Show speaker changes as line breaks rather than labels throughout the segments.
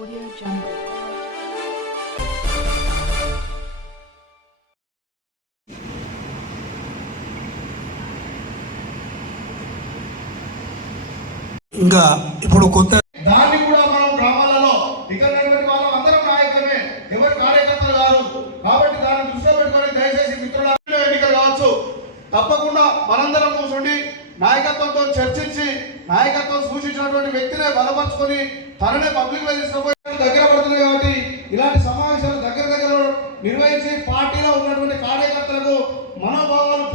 Audio Jungle.
ఇంకా ఇప్పుడు కొత్త
దాన్ని కూడా మనం గ్రామాలలో ఇక్కడ వాళ్ళం అందరం నాయకులమే. ఎవరు కార్యకర్తలు కాదు. కాబట్టి దాన్ని దృష్టిలో పెట్టుకొని దయచేసి మిత్రుల ఎన్నికలు కావచ్చు. తప్పకుండా మనందరం కూర్చుండి నాయకత్వంతో చర్చించి నాయకత్వం సూచించినటువంటి వ్యక్తినే బలపరుచుకొని తననే పబ్లిక్లో తీసుకుపోయి దగ్గర పడుతుంది కాబట్టి ఇలాంటి సమావేశాలు దగ్గర దగ్గర నిర్వహించి పార్టీలో ఉన్నటువంటి కార్యకర్తలకు మనోభావాలు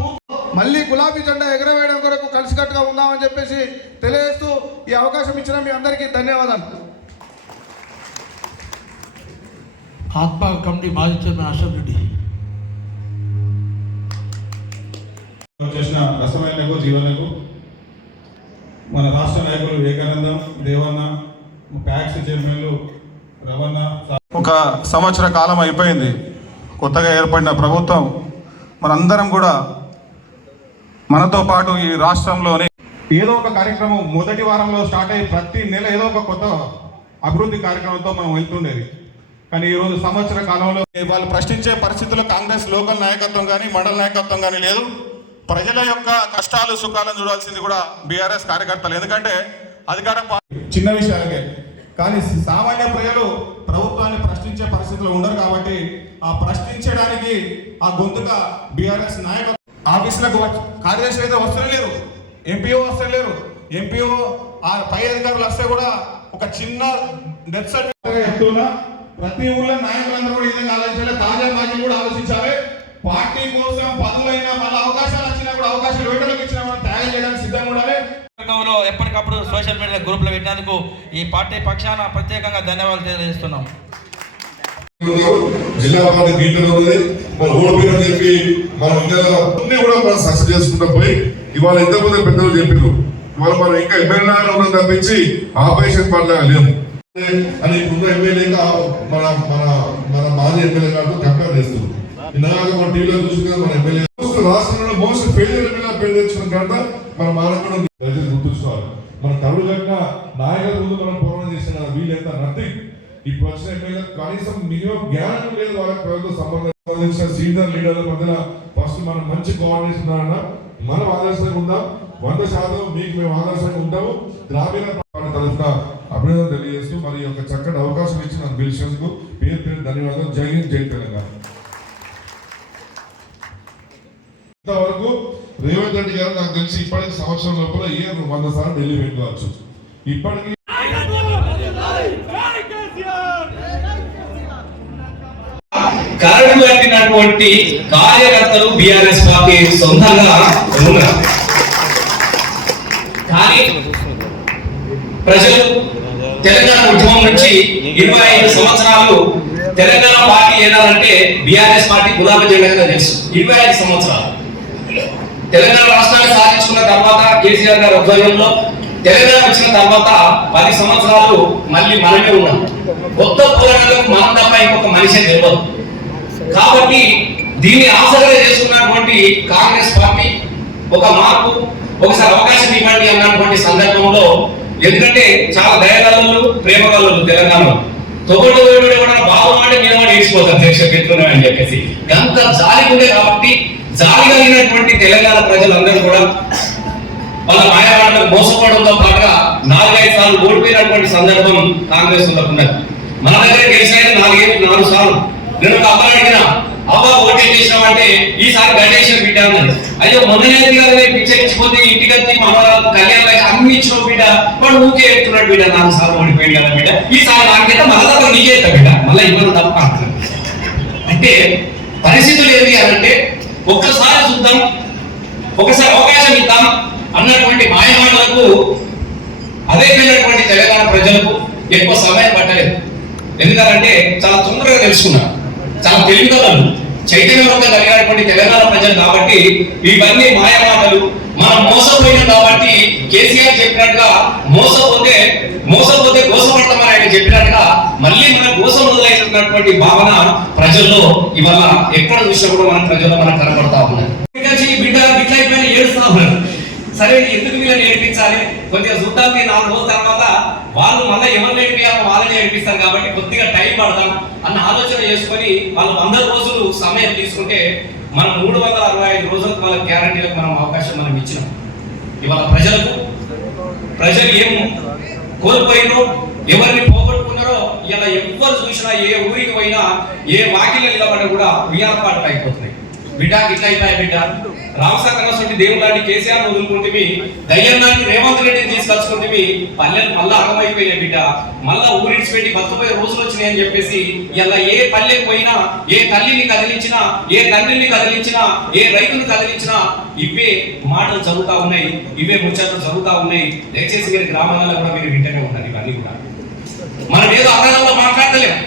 మళ్ళీ గులాబీ జెండా ఎగరవేయడం కొరకు కలిసికట్టుగా ఉందామని చెప్పేసి తెలియజేస్తూ ఈ అవకాశం ఇచ్చిన మీ అందరికీ ధన్యవాదాలు.
ఆత్మ కమిటీ మాజీ చైర్మన్ అశోక్ రెడ్డి.
చేసిన రసమైనకు జీవనకు మన రాష్ట్ర నాయకులు వివేకానందం దేవన్న
ఒక సంవత్సర కాలం అయిపోయింది. కొత్తగా ఏర్పడిన ప్రభుత్వం మనందరం కూడా మనతో పాటు ఈ రాష్ట్రంలోని ఏదో ఒక కార్యక్రమం మొదటి వారంలో స్టార్ట్ అయ్యి ప్రతి నెల ఏదో ఒక కొత్త అభివృద్ధి కార్యక్రమంతో మనం వెళ్తుండేది. కానీ ఈరోజు సంవత్సర కాలంలో వాళ్ళు ప్రశ్నించే పరిస్థితుల్లో కాంగ్రెస్ లోకల్ నాయకత్వం కానీ మండల నాయకత్వం కానీ లేదు. ప్రజల యొక్క కష్టాలు సుఖాలను చూడాల్సింది కూడా బీఆర్ఎస్ కార్యకర్తలు. ఎందుకంటే అధికారం చిన్న విషయాలకే. కానీ సామాన్య ప్రజలు ప్రభుత్వాన్ని ప్రశ్నించే పరిస్థితిలో ఉండరు కాబట్టి ఆ ప్రశ్నించడానికి ఆ గొంతుగా బీఆర్ఎస్ నాయక ఆఫీసులకు వచ్చి- కార్యదర్శి అయితే వస్తలేరు ఎంపీఓ వస్తలేరు ఎంపీఓ ఆ పై అధికారులు వస్తే కూడా ఒక చిన్న డెత్ సర్టిఫికేట్ ప్రతి ఊళ్ళో నాయకులందరూ కూడా ఈ విధంగా ఆలోచించాలి. తాజా మాజీలు కూడా ఆలోచించాలి. పార్టీ కోసం పదవులైనా మన ఉండాలి
ఎప్పటికప్పుడు సోషల్ మీడియా గ్రూపులు పెట్టినందుకు ఈ పార్టీ పక్షాన ప్రత్యేకంగా ధన్యవాదాలు తెలియజేస్తున్నాం.
జిల్లా పార్టీ దీంట్లో ఉన్నది. మన ఓడిపోయినని చెప్పి మన ఇండియాలో అన్ని కూడా మనం సక్సెస్ చేసుకుంటాం పోయి ఇవాళ ఇంతకుముందు పెద్దలు చెప్పారు ఇవాళ మనం ఇంకా ఎమ్మెల్యే ఉన్నాం తప్పించి ఆపరేషన్ పడలేక లేము. అని ఇప్పుడు ఎమ్మెల్యే మన మన మన మాజీ ఎమ్మెల్యే గారు కంపేర్ చేస్తారు ఇందాక మన టీవీలో చూసిన మన ఎమ్మెల్యే రాష్ట్రంలో మోస్ట్ ఫెయిలియర్ ఎమ్మెల్యే పేరు తెచ్చుకున్న కంట మన మానకుండా దయచేసి గుర్తుంచుకోవాలి. మన కరుడు కట్టిన నాయకుల ముందు మనం పోరాటం చేసిన వీళ్ళంతా నథింగ్ ఇప్పుడు వచ్చిన ఎమ్మెల్యే కనీసం మినిమం జ్ఞానం లేదు వాళ్ళకి ప్రజలతో సంబంధం. సంబంధించిన సీనియర్ లీడర్ల మధ్యన ఫస్ట్ మనం మంచి కోఆర్డినేషన్ అన్న మనం ఆదర్శంగా ఉందాం. వంద శాతం మీకు మేము ఆదర్శంగా ఉంటాము. గ్రామీణ తరఫున అభినందన తెలియజేస్తూ మరి యొక్క చక్కటి అవకాశం ఇచ్చి నాకు పిలిచేందుకు పేరు పేరు ధన్యవాదాలు. జై హింద్ జై తెలంగాణ ఇంతవరకు రేవంత్ రెడ్డి గారు నాకు తెలిసి ఇప్పటికి సంవత్సరం లోపల ఇయర్ వంద సార్లు ఢిల్లీ పెట్టుకోవచ్చు. ఇప్పటికి
కరడు కట్టినటువంటి కార్యకర్తలు బిఆర్ఎస్ పార్టీ సొంతంగా ఉన్నారు. కానీ ప్రజలు తెలంగాణ ఉద్యమం నుంచి ఇరవై ఐదు సంవత్సరాలు తెలంగాణ పార్టీ ఏదాలంటే బిఆర్ఎస్ పార్టీ గులాబీ జెండాగా తెలుసు. ఇరవై ఐదు సంవత్సరాలు. తెలంగాణ రాష్ట్రాన్ని సాధించుకున్న తర్వాత కేసీఆర్ గారి ఆధ్వర్యంలో తెలంగాణ వచ్చిన తర్వాత పది సంవత్సరాలు మళ్ళీ మనమే ఉన్నాం. కొత్త పోరాటాలకు మనం తప్ప ఇంకొక మనిషి తెలియదు కాబట్టి దీన్ని ఆసరా చేసుకున్నటువంటి కాంగ్రెస్ పార్టీ ఒక మార్పు ఒకసారి అవకాశం ఇవ్వండి అన్నటువంటి సందర్భంలో ఎందుకంటే చాలా దయగలలు ప్రేమగలలు తెలంగాణలో. తొగడు కూడా బాబు అంటే నేను వాడు వేసిపోతారు దీక్ష పెట్టుకున్నామని చెప్పేసి. అంత జాలి ఉండే కాబట్టి జాలి కలిగినటువంటి తెలంగాణ ప్రజలందరూ కూడా వాళ్ళ మాయవాళ్ళకు మోసపోవడంతో పాటుగా నాలుగైదు సార్లు ఓడిపోయినటువంటి సందర్భం కాంగ్రెస్ వాళ్ళకు ఉన్నది. మన దగ్గర గెలిచిన నాలుగైదు నాలుగు సార్లు. నేను ఒక అబ్బాయి అడిగిన అబ్బా ఓటే చేసినామంటే ఈసారి గణేశ్వర బిడ్డ అన్నది. అయ్యో మొదలైన గారు పిచ్చరించిపోతే ఇంటికి వచ్చి మన కళ్యాణ అన్ని ఇచ్చిన బిడ్డ. వాడు ఊకే ఎత్తున్నాడు బిడ్డ. నాలుగు సార్లు ఓడిపోయింది కదా బిడ్డ. ఈసారి నాకైతే మళ్ళా తప్ప నీకే బిడ్డ. మళ్ళీ ఇవ్వడం తప్ప అంటే పరిస్థితులు ఏంటి అని అంటే ఒక్కసారి చూద్దాం. ఒకసారి అవకాశం ఇద్దాం. అన్నటువంటి మాయమాటలకు అదే అదేమైనటువంటి తెలంగాణ ప్రజలకు ఎక్కువ సమయం పట్టలేదు. ఎందుకంటే చాలా తొందరగా తెలుసుకున్నారు. చాలా తెలివిగలరు చైతన్యవంతం కలిగినటువంటి తెలంగాణ ప్రజలు కాబట్టి ఇవన్నీ మాయమాటలు. మోసం మోసపోయినాం కాబట్టి కేసీఆర్ చెప్పినట్టుగా మోసపోతే మోసపోతే మోసపడతామని ఆయన చెప్పినట్టుగా మళ్ళీ మన మోసం మొదలైనటువంటి భావన ప్రజల్లో ఇవాళ ఎక్కడ చూసినా కూడా మన ప్రజల్లో మనకు కనబడతా ఉన్నది. బిడ్డ బిడ్డ అయిపోయిన ఏడుస్తా ఉన్నారు. సరే ఎందుకు వీళ్ళని ఏడిపించాలి? కొద్దిగా చూద్దాం నాలుగు రోజుల తర్వాత వాళ్ళు మళ్ళీ ఎవరు ఏడిపియాలో వాళ్ళని ఏడిపిస్తారు కాబట్టి కొద్దిగా టైం పడదాం అన్న ఆలోచన చేసుకొని వాళ్ళు వంద రోజులు సమయం తీసుకుంటే మనం మూడు వందల అరవై ఐదు రోజులకు వాళ్ళ గ్యారంటీలకు మనం అవకాశం మనం ఇచ్చినాం. ఇవాళ ప్రజలకు ప్రజలు ఏం కోల్పోయినో ఎవరిని పోగొట్టుకున్నారో ఇలా ఎవ్వరు చూసినా ఏ ఊరికి పోయినా ఏ వాకిలి నిలబడి కూడా విఆర్ పాటలు అయిపోతున్నాయి. బిడ్డ ఇట్లా అయిపోయా బిడ్డ. రామసాకరస్వామి దేవుడాన్ని కేసీఆర్ వదులుకుంటే దయ్యం రేవంత్ రెడ్డిని తీసుకొచ్చుకుంటే పల్లెలు మళ్ళా అగమైపోయినాయి బిడ్డ. మళ్ళా ఊరిడిచి పెట్టి బతుకుపోయే రోజులు వచ్చినాయి అని చెప్పేసి ఇలా ఏ పల్లెకి పోయినా ఏ తల్లిని కదిలించినా ఏ తండ్రిని కదిలించినా ఏ రైతుని కదిలించినా ఇవే మాటలు చదువుతా ఉన్నాయి ఇవే ముచ్చట్లు చదువుతా ఉన్నాయి. దయచేసి మీరు గ్రామాలలో కూడా మీరు వింటనే ఉండాలి ఇవన్నీ కూడా. మనం ఏదో అర్థంలో మాట్లాడలేము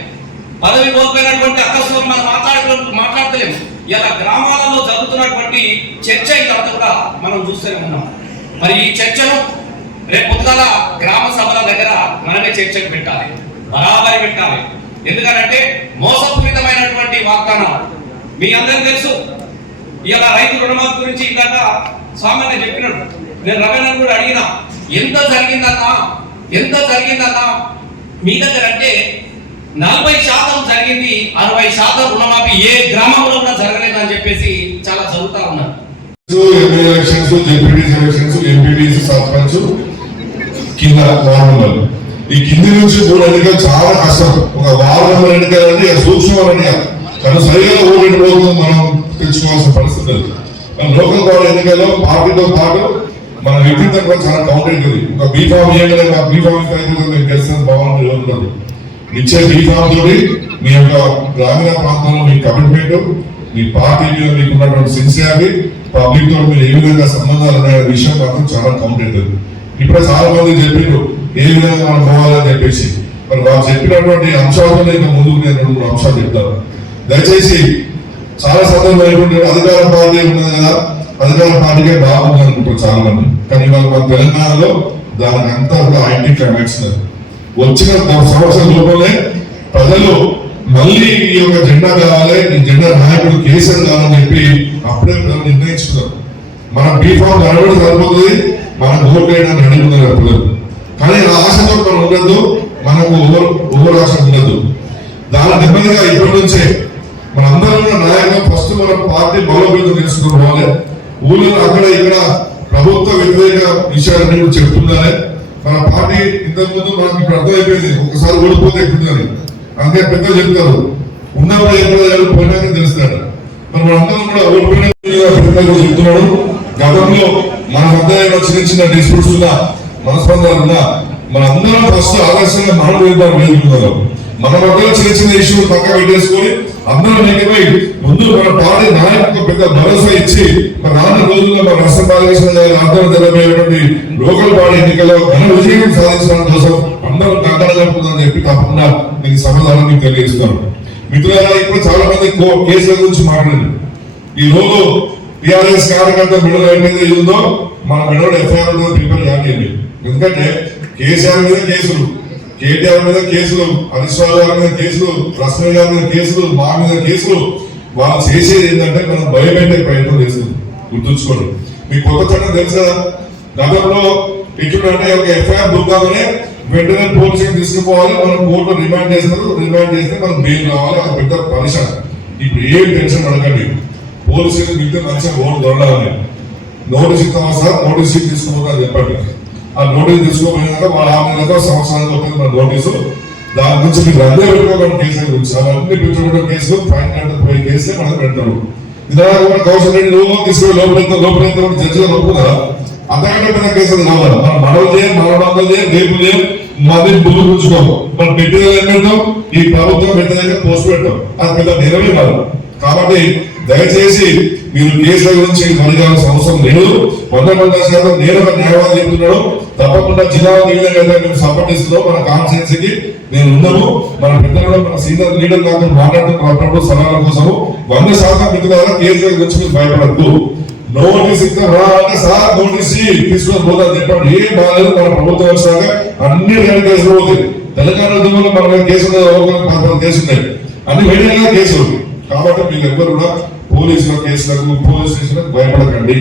పదవి కోల్పోయినటువంటి అక్కస్తో మనం మాట్లాడ మాట్లాడలేము ఇలా గ్రామాలలో జరుగుతున్నటువంటి చర్చ ఇదంతా కూడా మనం చూస్తూనే ఉన్నాం. మరి ఈ చర్చను రేపు పొద్దుగాల గ్రామ సభల దగ్గర మనమే చర్చకు పెట్టాలి బరాబరి పెట్టాలి. ఎందుకంటే మోసపూరితమైనటువంటి వాగ్దానాలు. మీ అందరికీ తెలుసు ఇలా రైతు రుణమాఫీ గురించి ఇందాక సామాన్య చెప్పినాడు. నేను రవీణ కూడా అడిగిన ఎంత జరిగిందన్న? ఎంత జరిగిందన్న? మీ దగ్గర అంటే నలభై శాతం జరిగింది అరవై శాతం రుణమాఫీ ఏ గ్రామంలో కూడా జరగలేదు అని చెప్పేసి చాలా చదువుతా ఉన్నారు.
MP elections ZPTC elections MPTC sarpanch కింద వార్డు ఈ కింది నుంచి మూడు ఎన్నికలు చాలా కష్టం. ఒక వారం ఎన్నికలు అంటే సూక్ష్మ ఎన్నికలు. కానీ సరిగా ఓటు మనం? పిలుచుకోవాల్సిన పరిస్థితి మన లోకల్ బాడీ ఎన్నికల్లో పార్టీతో పాటు మన వ్యక్తిత్వం కూడా చాలా కౌంటర్ అవుతుంది ఒక బీఫామ్ చేయగలే బీఫామ్ మీకు తెలిసిన భావన ఉంటుంది ఇచ్చే బీఫామ్ తోటి మీ యొక్క గ్రామీణ ప్రాంతంలో మీ కమిట్మెంట్ మీ పార్టీ మీద మీకు ఉన్నటువంటి సిన్సియారిటీ పబ్లిక్తో మీరు ఏ విధంగా సంబంధాలు ఉన్నాయనే విషయం మాత్రం చాలా కౌంట్ అవుతుంది ఇప్పుడు చాలా మంది చెప్పిండ్రు ఏ విధంగా మనం పోవాలని చెప్పేసి. మరి వాళ్ళు చెప్పినటువంటి అంశాలతో ఇంకా ముందుకు నేను రెండు అంశాలు చెప్తాను దయచేసి చాలా సందర్భమైనటువంటి అధికార పార్టీ ఉన్నది కదా అధికార పార్టీకే బాగుంది అనుకుంటారు చాలా మంది కానీ ఇవాళ మన తెలంగాణలో దానికి అంతా కూడా ఐటీ క్లైమాక్స్ వచ్చిన సంవత్సరం లోపలే ప్రజలు మళ్ళీ ఈ యొక్క జెండా కావాలి ఈ జెండా నాయకుడు కేసీఆర్ కావాలని చెప్పి అప్పుడే మనం నిర్ణయించుకున్నారు. మన బీఫామ్ కనబడి సరిపోతుంది మన ఓట్ వేయడానికి అడుగుతున్నారు పిల్లలు కానీ ఆశతో మనం ఉండద్దు మనకు ఓవర్ ఓవర్ ఆశ ఉండద్దు దాని నెమ్మదిగా ఇప్పటి నుంచే మనందరం కూడా నాయకులు ఫస్ట్ మన పార్టీ బలోపేతం చేసుకోవాలి ఊళ్ళో అక్కడ ఇక్కడ ప్రభుత్వ వ్యతిరేక విషయాలన్నీ కూడా చెప్తుండాలి మన పార్టీ ఇంతకు ముందు మనకి ఇప్పుడు అర్థమైపోయింది. ఒకసారి ఓడిపోతే ఎక్కుతుందని అందుకే పెద్దలు చెప్తారు. ఉన్నప్పుడు ఎప్పుడు పోయినాక తెలుస్తాడు. మరి మనందరం కూడా ఓడిపోయిన చెప్తున్నాడు. గతంలో మన మధ్య చిన్న చిన్న డిస్ప్యూట్స్ ఉన్నా మనస్పందాలు ఉన్నా మనందరం ఫస్ట్ ఆలస్యంగా మనం వెళ్తాం. వేడుకున్నారు మన మధ్యలో చిన్న చిన్న ఇష్యూలు పక్కన పెట్టేసుకొని అందరం ఏకమై ముందు మన పార్టీ నాయకులకు పెద్ద భరోసా ఇచ్చి మన రానున్న రోజుల్లో మన రాష్ట్ర బాలకృష్ణ ఆందోళన జరగబోయేటువంటి లోకల్ బాడీ ఎన్నికల్లో ఘన విజయం సాధించడం కోసం అందరం కంకణ జరుపుతుందని చెప్పి తప్పకుండా నేను సమాధానం మీకు తెలియజేస్తున్నాను. మిత్రులారా ఇప్పుడు చాలా మంది కేసుల గురించి మాట్లాడారు. ఈ రోజు టిఆర్ఎస్ కార్యకర్త మెడలో ఏమైతే ఉందో మన మెడలో ఎఫ్ఐఆర్ ప్రిపేర్ కానివ్వండి ఎందుకంటే కేసీఆర్ మీద కేసులు. కేటీఆర్ మీద కేసులు హరీష్ రావు గారి మీద కేసులు రస్మయ్య గారి మీద కేసులు మా మీద కేసులు వాళ్ళు చేసేది ఏంటంటే మనం భయపెట్టే ప్రయత్నం చేస్తుంది. గుర్తుంచుకోండి. మీకు కొత్త చట్టం తెలుసా కదా? గతంలో ఎట్లుంటే ఒక ఎఫ్ఐఆర్ బుక్గానే వెంటనే పోలీసుకి తీసుకుపోవాలి మనం కోర్టులో రిమాండ్ చేసినప్పుడు రిమాండ్ చేస్తే మనం బెయిల్ రావాలి అది పెద్ద పరిశ్రమ ఇప్పుడు ఏం టెన్షన్ అడగండి పోలీసులు మిగతా మంచిగా ఓటు దొరకాలని నోటీస్ ఇస్తామా సార్? నోటీస్ తీసుకుపోతా చెప్పండి. ఆ నోటీస్ తీసుకోపోయినాక వాళ్ళ ఆరు నెలలకు సంవత్సరానికి వస్తుంది మన నోటీసు. దాని గురించి మీరు అదే పెట్టుకోవడం కేసుల గురించి. అవన్నీ పెట్టుకోవడం కేసులు ఫైన్ హండ్రెడ్ పోయే కేసులే మనం పెడతారు. ఇదాక కూడా కౌశల్ రెడ్డి లోపల తీసుకుని లోపల లోపల జడ్జిగా ఒప్పుకున్నారా అంతకంటే పెద్ద కేసులు కావాలి. మనం మనవలు చేయం మనవడాలు చేయం రేపు చేయం మాది బుద్ధి పుచ్చుకోము మనం పెట్టిన ఏం పెడతాం? ఈ ప్రభుత్వం పెట్టినాక పోస్ట్ పెట్టాం అది పెద్ద నిలవే కాదు. కాబట్టి దయచేసి మీరు కేసుల గురించి మరిగాల్సిన అవసరం లేదు. వంద వంద శాతం నేరుగా ఒక చెప్తున్నాడు. తప్పకుండా జిల్లా నీళ్ళగా మేము సపోర్ట్ ఇస్తున్నాం మన కాన్స్టిట్యున్సీకి నేను ఉన్నాము. మన పెద్దలు మన సీనియర్ లీడర్ దాకా మాట్లాడుతున్నప్పుడు సలహాల కోసము వంద శాతం మిత్రులారా కేసుల గురించి మీరు భయపడద్దు. నోటీస్ ఇస్తాం సార్ నోటీస్ తీసుకొని పోతా చెప్పండి ఏం బాగాలేదు మన ప్రభుత్వం వచ్చాక అన్ని రెండు కేసులు పోతాయి. తెలంగాణ ఉద్యమంలో మన కేసులు పదకొండు కేసులు ఉన్నాయి. అన్ని వేడిగా కేసులు కాబట్టి మీరు ఎవ్వరు కూడా పోలీసుల కేసులకు పోలీస్ స్టేషన్లకు భయపడకండి.